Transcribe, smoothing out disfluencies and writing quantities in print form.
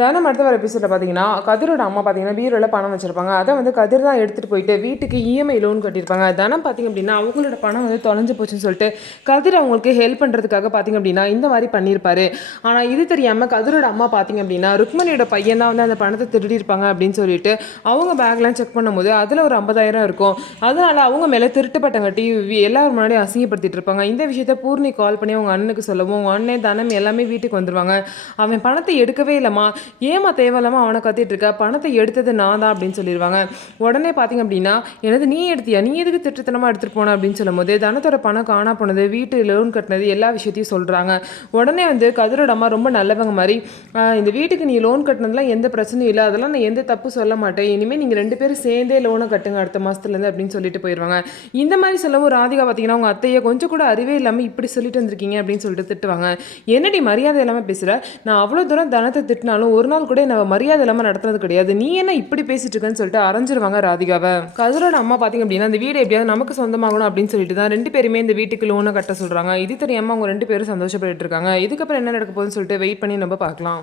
தனம் அடுத்த வர எபிசோடில் பார்த்தீங்கன்னா கதிரோட அம்மா பார்த்தீங்கன்னா பீரோவில் பணம் வச்சிருப்பாங்க. அதை வந்து கதிர் தான் எடுத்துகிட்டு போயிட்டு வீட்டுக்கு இஎம்ஐ லோன் கட்டியிருப்பாங்க. தனம் பார்த்தீங்க அப்படின்னா அவங்களோட பணம் வந்து தொலைஞ்சு போச்சுன்னு சொல்லிட்டு கதிர் அவங்களுக்கு ஹெல்ப் பண்ணுறதுக்காக பார்த்தீங்க அப்படின்னா இந்த மாதிரி பண்ணியிருப்பாரு. ஆனால் இது தெரியாமல் கதிரோட அம்மா பார்த்தீங்க அப்படின்னா ருக்மணியோட பையன் தான் வந்து அந்த பணத்தை திருடியிருப்பாங்க அப்படின்னு சொல்லிட்டு அவங்க பேக்லாம் செக் பண்ணும்போது அதில் ஒரு 50,000 இருக்கும். அதனால அவங்க மேலே திருட்டுப்பட்டங்காட்டி எல்லாரும் முன்னாடி அசிங்கப்படுத்திட்டு இருப்பாங்க. இந்த விஷயத்த பூர்ணி கால் பண்ணி அவங்க அண்ணனுக்கு சொல்லவும் அவங்க அண்ணன் தனம் எல்லாமே வீட்டுக்கு வந்துருவாங்க. அவன் பணத்தை எடுக்கவே இல்லைம்மா, ஏமா தேவையில்லாமல் அவனை கத்திட்டு இருக்க, பணத்தை எடுத்தது நான் தான் அப்படின்னு சொல்லிடுவாங்க. உடனே பார்த்தீங்க அப்படின்னா எனது நீ எடுத்தியா, நீ எதுக்கு திட்டத்தனமாக எடுத்துகிட்டு போன அப்படின்னு சொல்லும் போது தனத்தோட பணம் காணா போனது, வீட்டு லோன் கட்டினது எல்லா விஷயத்தையும் சொல்கிறாங்க. உடனே வந்து கதிரோட அம்மா ரொம்ப நல்லவங்க மாதிரி இந்த வீட்டுக்கு நீ லோன் கட்டினதுலாம் எந்த பிரச்சனையும் இல்லை, அதெல்லாம் நான் எந்த தப்பு சொல்ல மாட்டேன், இனிமேல் நீங்கள் 2 பேரும் சேர்ந்தே லோனை கட்டுங்க அடுத்த மாதத்துலேருந்து அப்படின்னு சொல்லிட்டு போயிடுவாங்க. இந்த மாதிரி சொல்லவும் ராதிகா பார்த்தீங்கன்னா அவங்க அத்தையை கொஞ்சம் கூட அறிவே இல்லாமல் இப்படி சொல்லிட்டு வந்திருக்கீங்க அப்படின்னு சொல்லிட்டு திட்டுவாங்க. என்னடி மரியாதை இல்லாமல் பேசுகிற, நான் அவ்வளோ தூரம் தனத்தை திட்டினாலும் ஒரு நாள் கூட நான் மரியாதை இல்லாமல் நடத்துறது கிடையாது, நீ என்ன இப்படி பேசிட்டு இருக்கேன்னு சொல்லிட்டு அரைஞ்சிருவாங்க ராதிகாவை. கதிரோட அம்மா பார்த்தீங்க அப்படின்னா இந்த வீடு எப்படியாவது நமக்கு சொந்தமாகணும் அப்படின்னு சொல்லிட்டு தான் 2 பேருமே இந்த வீட்டுக்கு லோனை கட்ட சொல்கிறாங்க. இது தெரியாமல் அவங்க 2 பேரும் சந்தோஷப்பட்டு இருக்காங்க. இதுக்கப்புறம் என்ன நடக்க போகுதுன்னு சொல்லிட்டு வெயிட் பண்ணி நம்ம பார்க்கலாம்.